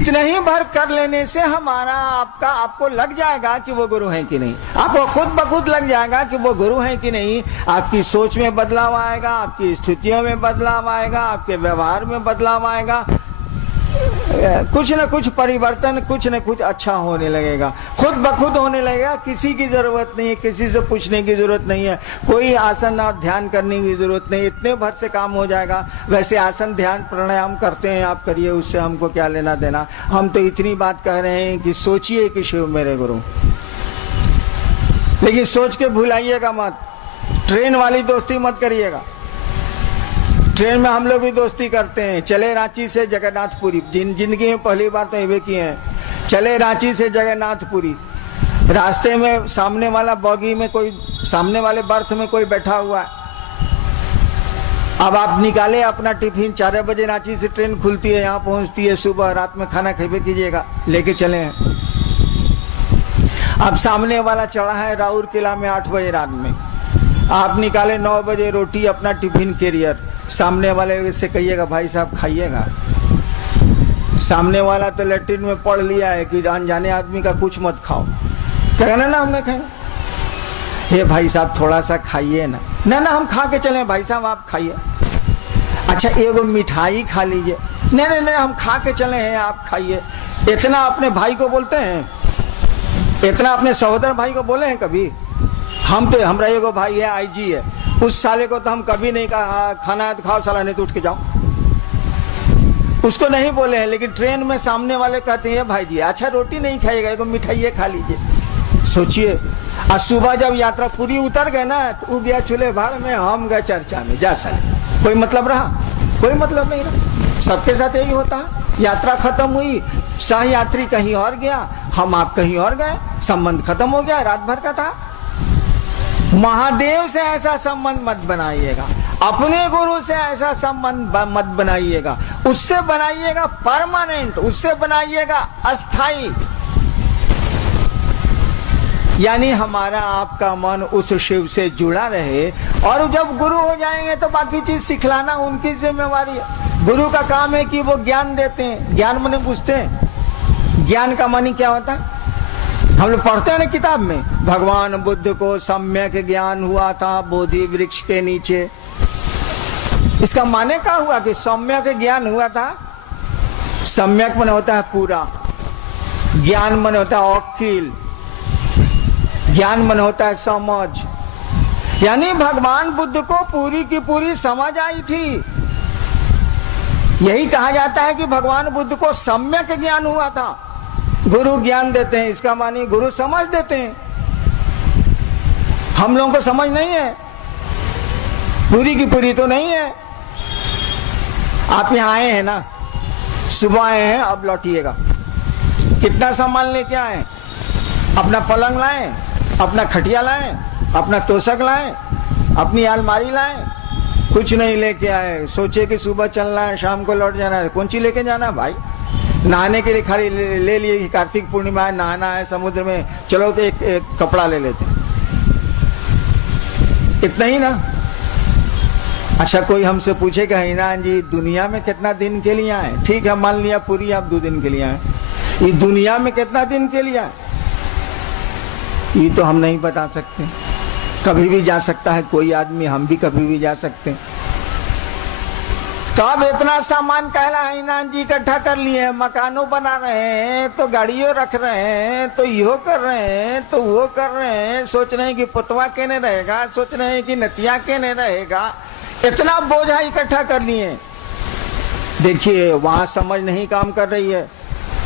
इतना ही भर कर लेने से हमारा आपको लग जाएगा कि वो गुरु हैं कि नहीं। आपको खुद ब खुद लग जाएगा कि वो गुरु हैं कि नहीं। आपकी सोच में बदलाव आएगा, आपकी स्थितियों में बदलाव आएगा, आपके व्यवहार में बदलाव आएगा, कुछ न कुछ परिवर्तन, कुछ न कुछ अच्छा होने लगेगा, खुद ब खुद होने लगेगा। किसी की जरूरत नहीं है, किसी से पूछने की जरूरत नहीं है, कोई आसन और ध्यान करने की जरूरत नहीं, इतने भर से काम हो जाएगा। वैसे आसन ध्यान प्राणायाम करते हैं, आप करिए, उससे हमको क्या लेना देना। हम तो इतनी बात कह रहे हैं कि सोचिए कि शिव मेरे गुरु, लेकिन सोच के भुलाइएगा मत। ट्रेन वाली दोस्ती मत करिएगा। ट्रेन में हम लोग भी दोस्ती करते हैं। चले रांची से जगन्नाथपुरी, जिंदगी में पहली बार तो ये किए हैं। चले रांची से जगन्नाथपुरी, रास्ते में सामने वाला बॉगी में कोई, सामने वाले बर्थ में कोई बैठा हुआ है। अब आप निकाले अपना टिफिन, 4 बजे रांची से ट्रेन खुलती है, यहाँ पहुंचती है सुबह, रात में खाना खेबे कीजिएगा, लेके चले हैं। अब सामने वाला चढ़ा है राउर किला में 8 बजे रात में, आप निकाले 9 बजे रोटी अपना टिफिन कैरियर, सामने वाले से कहिएगा भाई साहब खाइएगा। सामने वाला तो लैट्रिन में पढ़ लिया है कि अनजाने आदमी का कुछ मत खाओ, कहना ना हमने खाया, हे भाई साहब थोड़ा सा खाइए ना, ना हम खा के चले, भाई साहब आप खाइए। अच्छा एगो मिठाई खा लीजिए, नहीं हम खा के चले हैं, आप खाइए। इतना अपने भाई को बोलते हैं, इतना अपने सहोदर भाई को बोले हैं कभी? हम तो, हमरा एगो भाई है आईजी है, उस साले को तो हम कभी नहीं कहा खाना है तो खाओ, साला नहीं तो उठ के जाओ, उसको नहीं बोले हैं। लेकिन ट्रेन में सामने वाले कहते हैं भाई जी अच्छा रोटी नहीं खाइएगा, एगो मिठाई खा लीजिए। सोचिए, और सुबह जब यात्रा पूरी उतर गए ना, तो वो गया चूल्हे भाड़ में, हम गए चर्चा में। जा साले, कोई मतलब रहा? कोई मतलब नहीं रहा। सबके साथ यही होता है। यात्रा खत्म हुई, सह यात्री कहीं और गया, हम आप कहीं और गए, संबंध खत्म हो गया, रात भर का था। महादेव से ऐसा संबंध मत बनाइएगा, अपने गुरु से ऐसा संबंध मत बनाइएगा, उससे बनाइएगा परमानेंट, उससे बनाइएगा अस्थाई। यानी हमारा आपका मन उस शिव से जुड़ा रहे, और जब गुरु हो जाएंगे तो बाकी चीज सिखलाना उनकी जिम्मेवारी है। गुरु का काम है कि वो ज्ञान देते हैं, ज्ञान माने पूछते हैं, ज्ञान का मानी क्या होता है? हम लोग पढ़ते हैं ना किताब में, भगवान बुद्ध को सम्यक ज्ञान हुआ था बोधि वृक्ष के नीचे। इसका माने क्या हुआ कि सम्यक ज्ञान हुआ था? सम्यक माने होता है पूरा, ज्ञान माने होता है अकील, ज्ञान माने होता है समझ। यानी भगवान बुद्ध को पूरी की पूरी समझ आई थी। यही कहा जाता है कि भगवान बुद्ध को सम्यक ज्ञान हुआ था। गुरु ज्ञान देते हैं, इसका मानी गुरु समझ देते हैं। हम लोगों को समझ नहीं है, पूरी की पूरी तो नहीं है। आप यहाँ आए हैं ना, सुबह आए हैं, अब लौटिएगा। कितना सामान लेके आए? अपना पलंग लाएं, अपना खटिया लाएं, अपना तोशक लाएं, अपनी अलमारी लाएं, कुछ नहीं लेके आए। सोचे कि सुबह चलना है, शाम को लौट जाना है, कौन सी लेके जाना है भाई? नहाने के लिए खाली ले लिए कि कार्तिक पूर्णिमा है, नहाना है समुद्र में, चलो तो एक कपड़ा ले लेते हैं, इतना ही ना। अच्छा कोई हमसे पूछे कि हिनान जी दुनिया में कितना दिन के लिए आए? ठीक है मान लिया पूरी आप 2 दिन के लिए आए, ये दुनिया में कितना दिन के लिए आए ये तो हम नहीं बता सकते। कभी भी जा सकता है कोई आदमी, हम भी कभी भी जा सकते हैं। तो अब इतना सामान कहला है हिनान जी इकट्ठा कर लिए हैं, मकानों बना रहे हैं, तो गाड़ियों रख रहे हैं, तो यो कर रहे हैं, तो वो कर रहे हैं, सोच रहे हैं कि पुतवा केने रहेगा, सोच रहे हैं कि नतिया केने रहेगा, इतना बोझा इकट्ठा कर लिए। देखिए वहां समझ नहीं काम कर रही है,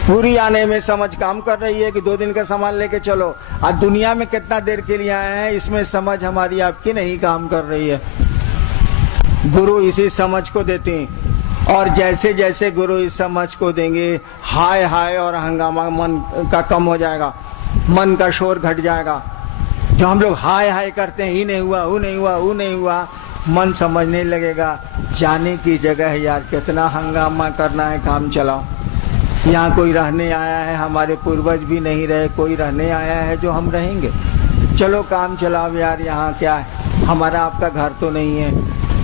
पूरी आने में समझ काम कर रही है कि 2 दिन का सामान लेके चलो। आज दुनिया में कितना देर के लिए आए हैं, इसमें समझ हमारी आपकी नहीं काम कर रही है। गुरु इसी समझ को देते हैं, और जैसे जैसे गुरु इस समझ को देंगे, हाय हाय और हंगामा मन का कम हो जाएगा, मन का शोर घट जाएगा। जो हम लोग हाय हाय करते हैं, ही नहीं हुआ, वो नहीं हुआ, वो नहीं हुआ, मन समझने लगेगा जाने की जगह है यार, कितना हंगामा करना है, काम चलाओ। यहाँ कोई रहने आया है, हमारे पूर्वज भी नहीं रहे, कोई रहने आया है जो हम रहेंगे, चलो काम चलाओ यार। यहाँ क्या है, हमारा आपका घर तो नहीं है,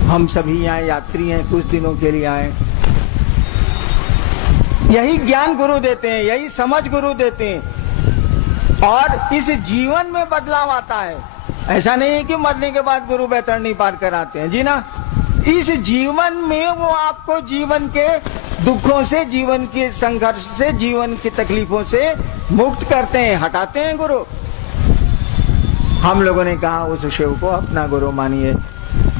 हम सभी यहाँ यात्री हैं, कुछ दिनों के लिए आए। यही ज्ञान गुरु देते हैं, यही समझ गुरु देते हैं, और इस जीवन में बदलाव आता है। ऐसा नहीं है कि मरने के बाद गुरु बैतरणी पार कराते हैं, जी ना। इस जीवन में वो आपको जीवन के दुखों से, जीवन के संघर्ष से, जीवन की तकलीफों से मुक्त करते हैं, हटाते हैं गुरु। हम लोगों ने कहा उस शिव को अपना गुरु मानिए,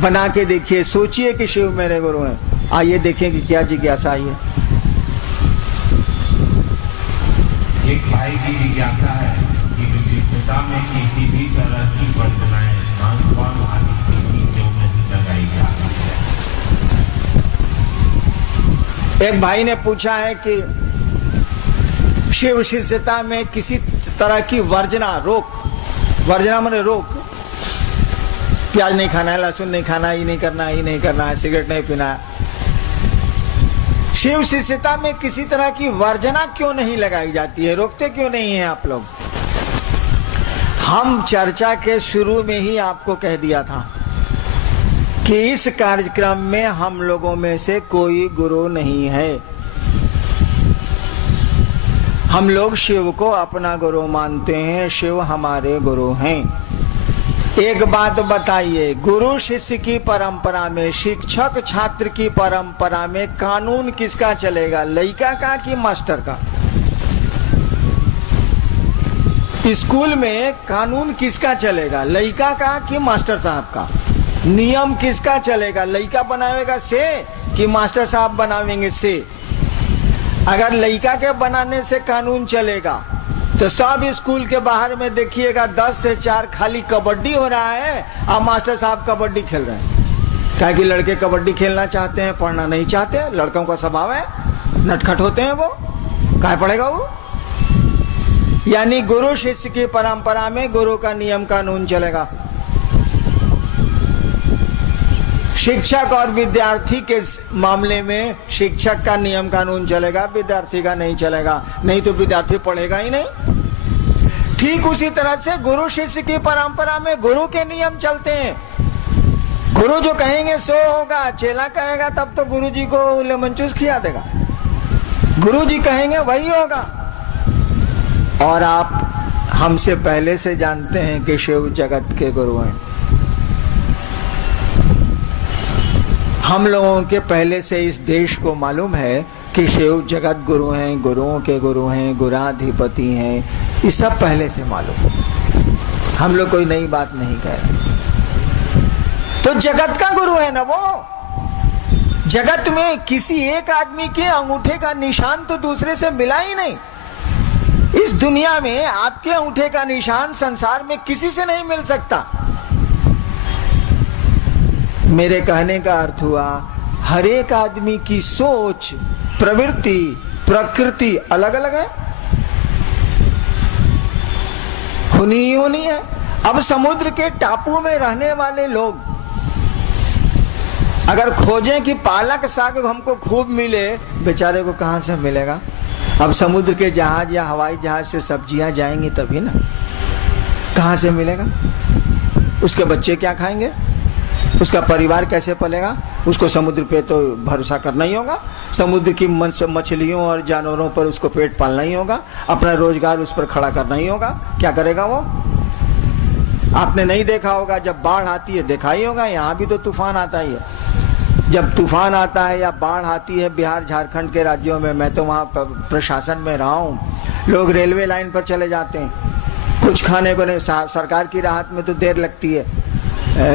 बना के देखिए, सोचिए कि शिव मेरे गुरु हैं। आइए देखें कि क्या जिज्ञासा आई है। एक भाई की जिज्ञासा है कि विशिष्टता में किसी भी तरह की वर्तनाएं खान-पान आदि की क्यों नहीं लगाई जाती है। एक भाई ने पूछा है कि शिव शिष्यता में किसी तरह की वर्जना, रोक, वर्जना माने रोक, प्याज नहीं खाना है, लहसुन नहीं खाना है, ये नहीं करना है, ये नहीं करना है, सिगरेट नहीं पीना है। शिव शिष्यता में किसी तरह की वर्जना क्यों नहीं लगाई जाती है, रोकते क्यों नहीं है आप लोग? हम चर्चा के शुरू में ही आपको कह दिया था कि इस कार्यक्रम में हम लोगों में से कोई गुरु नहीं है। हम लोग शिव को अपना गुरु मानते हैं, शिव हमारे गुरु हैं। एक बात बताइए, गुरु शिष्य की परंपरा में, शिक्षक छात्र की परंपरा में कानून किसका चलेगा, लड़का का कि मास्टर का? स्कूल में कानून किसका चलेगा, लड़का का कि मास्टर साहब का? नियम किसका चलेगा, लड़का बनावेगा से कि मास्टर साहब बनावेंगे से? अगर लड़का के बनाने से कानून चलेगा तो सब स्कूल के बाहर में देखिएगा 10 से 4 खाली कबड्डी हो रहा है और मास्टर साहब कबड्डी खेल रहे हैं। क्या कि लड़के कबड्डी खेलना चाहते हैं, पढ़ना नहीं चाहते। लड़कों का स्वभाव है, नटखट होते हैं, वो क्या पढ़ेगा वो? यानी गुरु शिष्य की परंपरा में गुरु का नियम कानून चलेगा। शिक्षक और विद्यार्थी के मामले में शिक्षक का नियम कानून चलेगा, विद्यार्थी का नहीं चलेगा, नहीं तो विद्यार्थी पढ़ेगा ही नहीं। ठीक उसी तरह से गुरु शिष्य की परंपरा में गुरु के नियम चलते हैं। गुरु जो कहेंगे सो होगा, चेला कहेगा तब तो गुरु जी को लेमन जूस खिला देगा। गुरु जी कहेंगे वही होगा। और आप हमसे पहले से जानते हैं कि शिव जगत के गुरु हैं। हम लोगों के पहले से इस देश को मालूम है कि शिव जगत गुरु हैं, गुरुओं के गुरु हैं, गुराधिपति हैं, ये सब पहले से मालूम है। हम लोग कोई नई बात नहीं कह रहे। तो जगत का गुरु है ना वो। जगत में किसी एक आदमी के अंगूठे का निशान तो दूसरे से मिला ही नहीं। इस दुनिया में आपके अंगूठे का निशान संसार में किसी से नहीं मिल सकता। मेरे कहने का अर्थ हुआ, हर एक आदमी की सोच, प्रवृत्ति, प्रकृति अलग अलग है, होनी है। अब समुद्र के टापू में रहने वाले लोग अगर खोजें कि पालक साग हमको खूब मिले, बेचारे को कहां से मिलेगा? अब समुद्र के जहाज या हवाई जहाज से सब्जियां जाएंगी तभी ना, कहां से मिलेगा? उसके बच्चे क्या खाएंगे, उसका परिवार कैसे पलेगा? उसको समुद्र पे तो भरोसा करना ही होगा, समुद्र की मछलियों और जानवरों पर उसको पेट पालना ही होगा, अपना रोजगार उस पर खड़ा करना ही होगा। क्या करेगा वो? आपने नहीं देखा होगा, जब बाढ़ आती है, देखा ही होगा, यहाँ भी तो तूफान आता ही है। जब तूफान आता है या बाढ़ आती है बिहार झारखंड के राज्यों में, मैं तो वहाँ प्रशासन में रहा हूँ, लोग रेलवे लाइन पर चले जाते हैं, कुछ खाने को नहीं, सरकार की राहत में तो देर लगती है,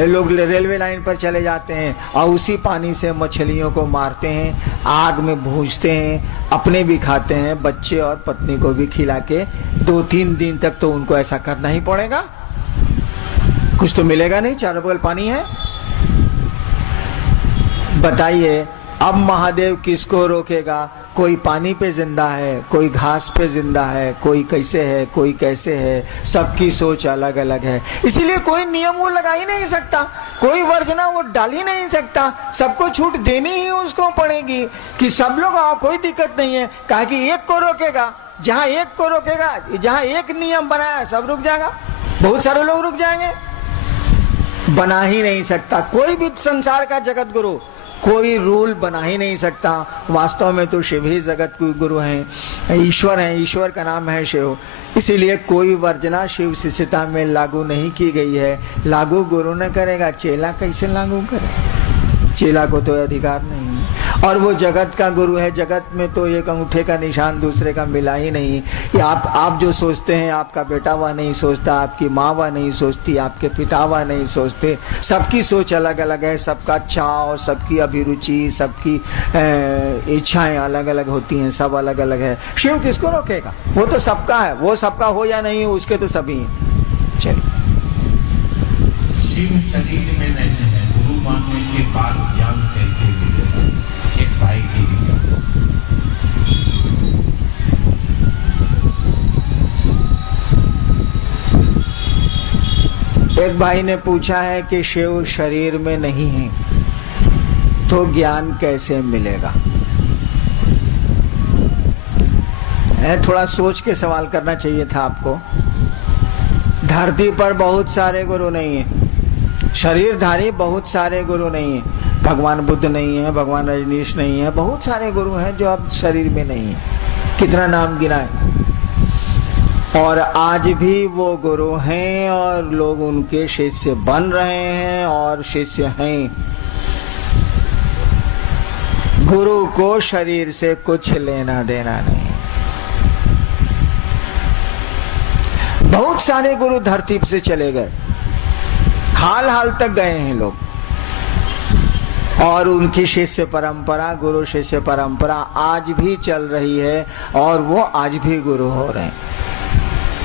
लोग रेलवे लाइन पर चले जाते हैं और उसी पानी से मछलियों को मारते हैं, आग में भूंजते हैं, अपने भी खाते हैं, बच्चे और पत्नी को भी खिला के 2-3 दिन तक तो उनको ऐसा करना ही पड़ेगा। कुछ तो मिलेगा नहीं, चारों बगल पानी है। बताइए अब महादेव किसको रोकेगा? कोई पानी पे जिंदा है, कोई घास पे जिंदा है, कोई कैसे है, कोई कैसे है, सबकी सोच अलग अलग है। इसीलिए कोई नियम वो लगा ही नहीं सकता, कोई वर्जना वो डाल ही नहीं सकता, सबको छूट देनी ही उसको पड़ेगी कि सब लोग आओ, कोई दिक्कत नहीं है। कहा कि एक को रोकेगा, जहां एक को रोकेगा, जहां एक नियम बनाया सब रुक जाएगा, बहुत सारे लोग रुक जाएंगे। बना ही नहीं सकता कोई भी संसार का जगत गुरु, कोई रूल बना ही नहीं सकता। वास्तव में तो शिव ही जगत के गुरु हैं, ईश्वर हैं, ईश्वर का नाम है शिव। इसीलिए कोई वर्जना शिव शिष्यता में लागू नहीं की गई है। लागू गुरु न करेगा, चेला कैसे लागू करे? चेला को तो अधिकार नहीं है। और वो जगत का गुरु है, जगत में तो एक अंगूठे का निशान दूसरे का मिला ही नहीं। ये आप जो सोचते हैं आपका बेटा वह नहीं सोचता, आपकी माँ वह नहीं सोचती, आपके पिता वह नहीं सोचते। सबकी सोच अलग अलग है, सबका चाव, सबकी अभिरुचि, सबकी इच्छाएं अलग अलग होती हैं, सब अलग अलग है। शिव किसको रोकेगा? वो तो सबका है, वो सबका हो या नहीं हो उसके तो सभी हैं। चलिए, शिव शरीर में नहीं है, गुरु मानने के बाद ज्ञान कैसे मिलेगा? एक भाई की एक भाई ने पूछा है कि शिव शरीर में नहीं है तो ज्ञान कैसे मिलेगा? थोड़ा सोच के सवाल करना चाहिए था आपको। धरती पर बहुत सारे गुरु नहीं है, शरीरधारी बहुत सारे गुरु नहीं है। भगवान बुद्ध नहीं है, भगवान रजनीश नहीं है, बहुत सारे गुरु हैं जो अब शरीर में नहीं है। कितना नाम गिनाए। और आज भी वो गुरु हैं और लोग उनके शिष्य बन रहे हैं और शिष्य हैं। गुरु को शरीर से कुछ लेना देना नहीं। बहुत सारे गुरु धरती से चले गए, हाल हाल तक गए हैं लोग, और उनकी शिष्य परंपरा, गुरु शिष्य परंपरा आज भी चल रही है और वो आज भी गुरु हो रहे हैं।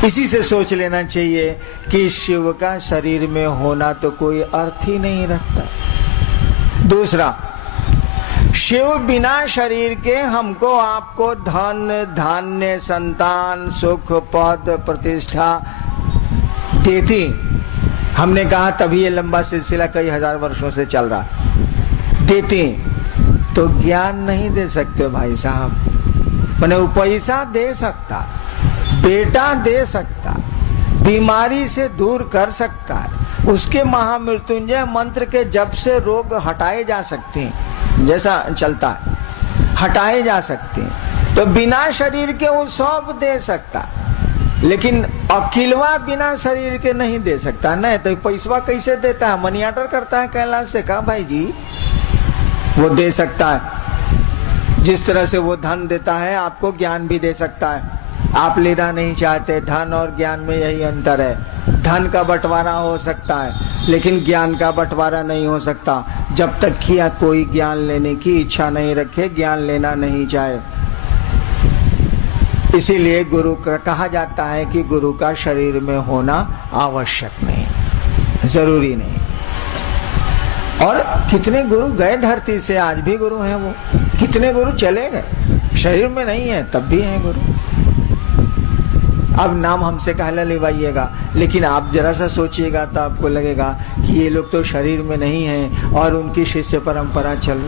इसी से सोच लेना चाहिए कि शिव का शरीर में होना तो कोई अर्थ ही नहीं रखता। दूसरा, शिव बिना शरीर के हमको आपको धन धान्य संतान सुख पद प्रतिष्ठा देती। हमने कहा तभी ये लंबा सिलसिला कई हजार वर्षों से चल रहा। देती तो ज्ञान नहीं दे सकते भाई साहब। मैंने वो पैसा दे सकता, बेटा दे सकता, बीमारी से दूर कर सकता है, उसके महामृत्युंजय मंत्र के जप से रोग हटाए जा सकते हैं, जैसा चलता है हटाए जा सकते हैं। तो बिना शरीर के वो सब दे सकता, लेकिन अकिलवा बिना शरीर के नहीं दे सकता। नहीं तो पैसवा कैसे देता है? मनी ऑर्डर करता है कैलाश से। कहा भाई जी वो दे सकता है। जिस तरह से वो धन देता है आपको ज्ञान भी दे सकता है। आप लेना नहीं चाहते, धन और ज्ञान में यही अंतर है। धन का बंटवारा हो सकता है लेकिन ज्ञान का बंटवारा नहीं हो सकता। जब तक कि कोई ज्ञान लेने की इच्छा नहीं रखे, ज्ञान लेना नहीं चाहे। इसीलिए गुरु का कहा जाता है कि गुरु का शरीर में होना आवश्यक नहीं, जरूरी नहीं। और कितने गुरु गए धरती से, आज भी गुरु हैं वो। कितने गुरु चले गए, शरीर में नहीं है तब भी हैं गुरु। अब नाम हमसे कहला लिवाइएगा, लेकिन आप जरा सा सोचिएगा तो आपको लगेगा कि ये लोग तो शरीर में नहीं हैं और उनकी शिष्य परंपरा चल।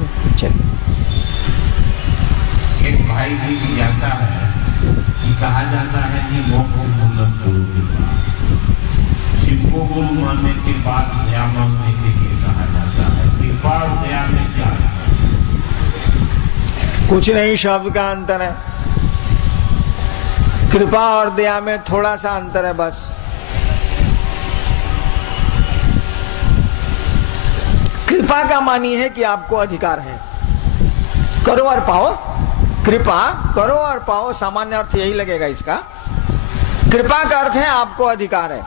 एक भाई की जिज्ञासा है कि कहा जाता है कि मोक्ष उन्नत गुरु के पास, शिव को गुरु मानने के बाद दया मांगने के लिए कहा जाता है। कृपा और दया में क्या है? कुछ नहीं, शब्द का अंतर है। कृपा और दया में थोड़ा सा अंतर है बस। कृपा का मानी है कि आपको अधिकार है, करो और पाओ। कृपा करो और पाओ, सामान्य अर्थ यही लगेगा इसका। कृपा का अर्थ है आपको अधिकार है,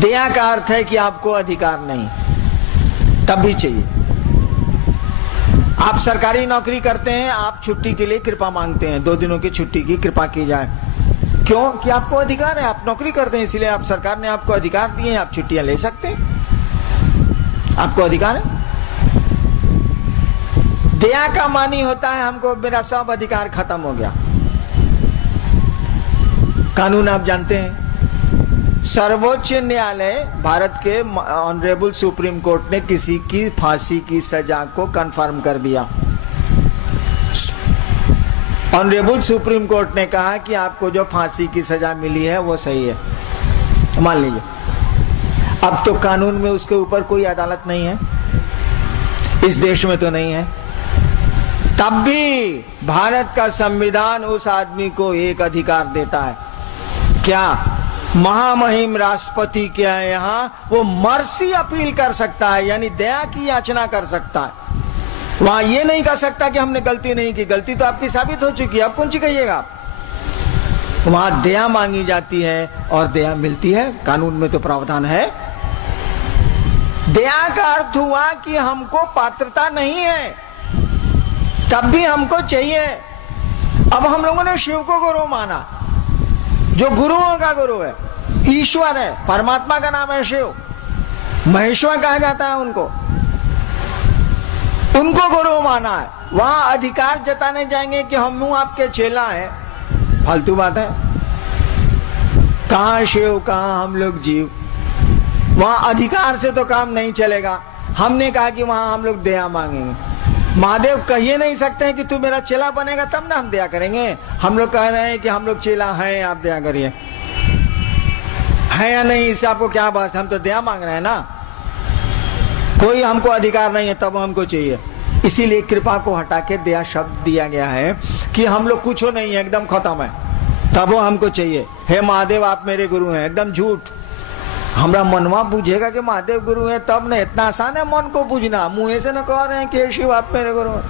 दया का अर्थ है कि आपको अधिकार नहीं, तब भी चाहिए। आप सरकारी नौकरी करते हैं, आप छुट्टी के लिए कृपा मांगते हैं, 2 दिनों की छुट्टी की कृपा की जाए। क्यों? कि आपको अधिकार है, आप नौकरी करते हैं, इसलिए आप सरकार ने आपको अधिकार दिए हैं, आप छुट्टियां ले सकते हैं, आपको अधिकार है। दया का मानी होता है हमको मेरा सब अधिकार खत्म हो गया। कानून आप जानते हैं, सर्वोच्च न्यायालय भारत के ऑनरेबल सुप्रीम कोर्ट ने किसी की फांसी की सजा को कंफर्म कर दिया। ऑनरेबल सुप्रीम कोर्ट ने कहा कि आपको जो फांसी की सजा मिली है वो सही है, मान लीजिए। अब तो कानून में उसके ऊपर कोई अदालत नहीं है, इस देश में तो नहीं है। तब भी भारत का संविधान उस आदमी को एक अधिकार देता है, क्या? महामहिम राष्ट्रपति के यहाँ वो मर्सी अपील कर सकता है, यानी दया की याचना कर सकता है। वहां ये नहीं कह सकता कि हमने गलती नहीं की, गलती तो आपकी साबित हो चुकी है, अब कौन सी कहिएगा। वहां दया मांगी जाती है और दया मिलती है, कानून में तो प्रावधान है। दया का अर्थ हुआ कि हमको पात्रता नहीं है, तब भी हमको चाहिए। अब हम लोगों ने शिव को गुरु माना, जो गुरुओं का गुरु है, ईश्वर है, परमात्मा का नाम है शिव, महेश्वर कहा जाता है उनको गुरु माना है। वहां अधिकार जताने जाएंगे कि हम आपके चेला हैं, फालतू बात है। कहां शिव, कहां हम लोग जीव। वहां अधिकार से तो काम नहीं चलेगा। हमने कहा कि वहां हम लोग दया मांगेंगे। महादेव कहिए नहीं सकते हैं कि तू मेरा चेला बनेगा तब ना हम दया करेंगे। हम लोग कह रहे हैं कि हम लोग चेला हैं, आप दया करिए। है या नहीं, इससे आपको क्या बस, हम तो दया मांग रहे हैं ना। कोई हमको अधिकार नहीं है, तब हमको चाहिए। इसीलिए कृपा को हटा के दया शब्द दिया गया है कि हम लोग कुछ नहीं है, एकदम खत्म है, तब वो हमको चाहिए। हे महादेव आप मेरे गुरु हैं, एकदम झूठ। हमारा मनवा पूछेगा कि महादेव गुरु है तब नहीं, इतना आसान है मन को पूछना। मुंह से न कह रहे हैं कि शिव आप मेरे गुरु हैं,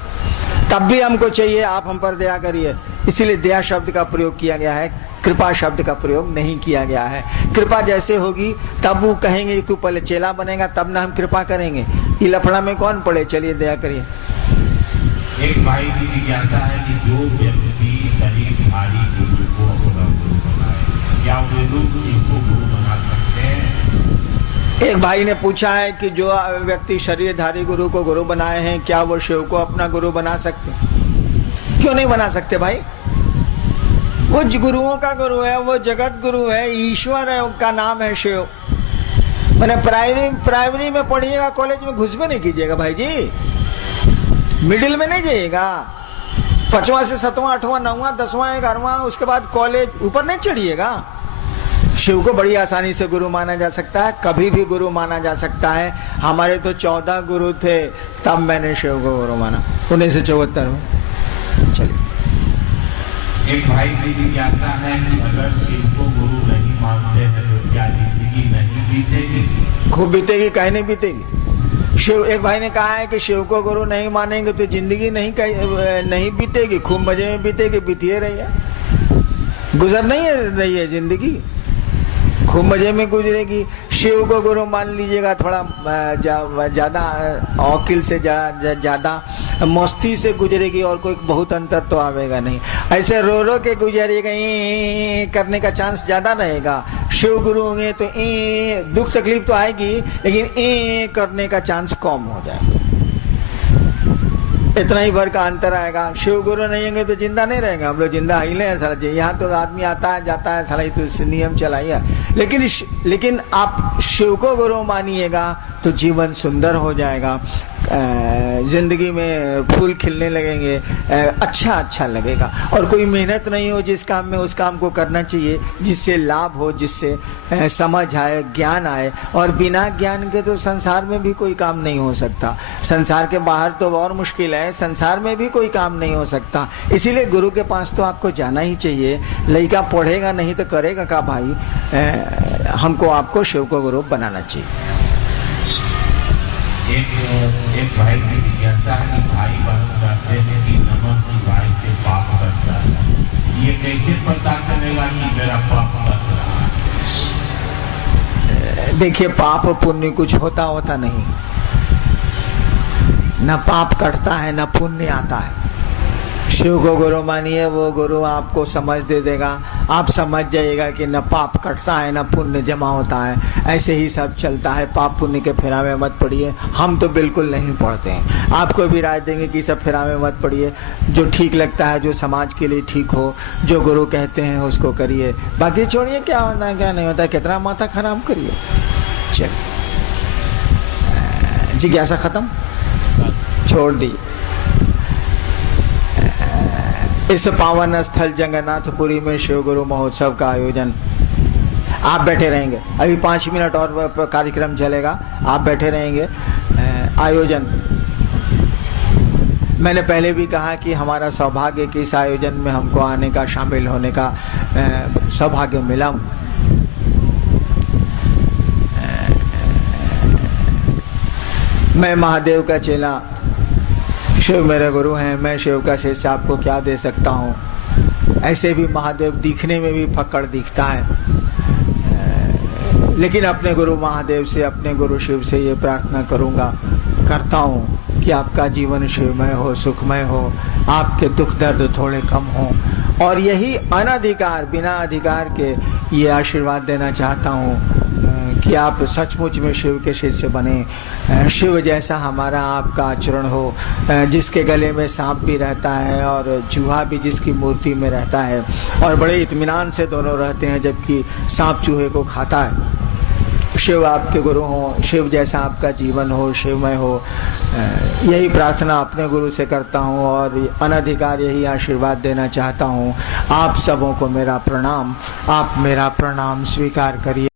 तब भी हमको चाहिए, आप हम पर दया करिए। इसीलिए दया शब्द का प्रयोग किया गया है, कृपा शब्द का प्रयोग नहीं किया गया है। कृपा जैसे होगी तब वो कहेंगे तू पहले चेला बनेगा तब ना हम कृपा करेंगे। ये लफड़ा में कौन पड़े, चलिए दया करिए। एक भाई की जिज्ञासा है कि जो व्यक्ति शरीरधारी गुरु को अपना गुरु बनाए, क्या वे लोग इनको गुरु बना सकते हैं? एक भाई ने पूछा है कि जो व्यक्ति शरीरधारी गुरु को गुरु बनाए हैं, क्या वो शिव को अपना गुरु बना सकते? क्यों नहीं बना सकते भाई? वो गुरुओं का गुरु है, वो जगत गुरु है, ईश्वर है, उनका नाम है शिव। मैंने प्राइमरी में पढ़िएगा, कॉलेज में घुस में नहीं कीजिएगा भाई जी, मिडिल में नहीं जाइएगा। 5वां से 7वां 8वां 9वां 10वां 11वां उसके बाद कॉलेज, ऊपर नहीं चढ़िएगा। शिव को बड़ी आसानी से गुरु माना जा सकता है, कभी भी गुरु माना जा सकता है। हमारे तो 14 गुरु थे, तब मैंने शिव को गुरु माना 1974 में। चलिए। एक भाई की जिज्ञासा है कि अगर शिव को गुरु नहीं मानते हैं तो क्या जिंदगी नहीं बीतेगी? खूब बीतेगी, काहे नहीं बीतेगी। शिव, एक भाई ने कहा है कि शिव को गुरु नहीं मानेंगे तो जिंदगी नहीं बीतेगी, खूब मजे में बीतेगी। बीतिए रही है, गुजर नहीं रही है जिंदगी, खूब मजे में गुजरेगी। शिव को गुरु मान लीजिएगा, थोड़ा ज्यादा औकिल से ज्यादा मस्ती से गुजरेगी और कोई बहुत अंतर तो आवेगा नहीं। ऐसे रो रो के गुजरेगा, करने का चांस ज्यादा रहेगा। शिव गुरु होंगे तो दुख तकलीफ तो आएगी, लेकिन करने का चांस कम हो जाएगा, इतना ही भर का अंतर आएगा। शिव गुरु नहीं होंगे तो जिंदा नहीं रहेंगे, हम लोग जिंदा हिले हैं साला। यहाँ तो आदमी आता है जाता है साला, तो नियम चलाइए। लेकिन आप शिव को गुरु मानिएगा तो जीवन सुंदर हो जाएगा, जिंदगी में फूल खिलने लगेंगे, अच्छा लगेगा। और कोई मेहनत नहीं हो जिस काम में, उस काम को करना चाहिए जिससे लाभ हो, जिससे समझ आए, ज्ञान आए। और बिना ज्ञान के तो संसार में भी कोई काम नहीं हो सकता। संसार के बाहर तो और मुश्किल है, संसार में भी कोई काम नहीं हो सकता। इसीलिए गुरु के पास तो आपको जाना ही चाहिए। लड़का पढ़ेगा नहीं तो करेगा क्या भाई? हमको आपको शिव को गुरु बनाना चाहिए। एक भाई की जिज्ञासा है कि भाई बहन कहते हैं कि नमः शिवाय से पाप करता है, ये कैसे पता चलेगा कि मेरा पाप कर रहा है? देखिए, पाप पुण्य कुछ होता नहीं, न पाप कटता है न पुण्य आता है। शिव को गुरु मानिए, वो गुरु आपको समझ दे देगा। आप समझ जाइएगा कि न पाप कटता है न पुण्य जमा होता है, ऐसे ही सब चलता है। पाप पुण्य के फेरा में मत पड़िए, हम तो बिल्कुल नहीं पढ़ते हैं। आपको भी राय देंगे कि सब फेरा में मत पड़िए, जो ठीक लगता है, जो समाज के लिए ठीक हो, जो गुरु कहते हैं उसको करिए, बाकी छोड़िए क्या होता है क्या नहीं होता है, कितना माथा खराब करिए। चलिए, जिज्ञासा खत्म, छोड़ दी। इस पावन स्थल जगन्नाथपुरी में शिव गुरु महोत्सव का आयोजन, आप बैठे रहेंगे, अभी 5 मिनट और कार्यक्रम चलेगा, आप बैठे रहेंगे। आयोजन मैंने पहले भी कहा कि हमारा सौभाग्य कि इस आयोजन में हमको आने का, शामिल होने का सौभाग्य मिला। मैं महादेव का चेला, शिव मेरे गुरु हैं, मैं शिव का शिष्य आपको क्या दे सकता हूँ। ऐसे भी महादेव दिखने में भी फक्कड़ दिखता है, लेकिन अपने गुरु महादेव से, अपने गुरु शिव से ये प्रार्थना करता हूँ कि आपका जीवन शिवमय हो, सुखमय हो, आपके दुख दर्द थोड़े कम हो, और यही अनधिकार, बिना अधिकार के ये आशीर्वाद देना चाहता हूँ कि आप सचमुच में शिव के शिष्य बने। शिव जैसा हमारा आपका आचरण हो, जिसके गले में सांप भी रहता है और चूहा भी जिसकी मूर्ति में रहता है, और बड़े इत्मीनान से दोनों रहते हैं, जबकि सांप चूहे को खाता है। शिव आपके गुरु हो, शिव जैसा आपका जीवन हो, शिवमय हो, यही प्रार्थना अपने गुरु से करता हूँ और अनधिकार यही आशीर्वाद देना चाहता हूँ। आप सबों को मेरा प्रणाम, आप मेरा प्रणाम स्वीकार करिए।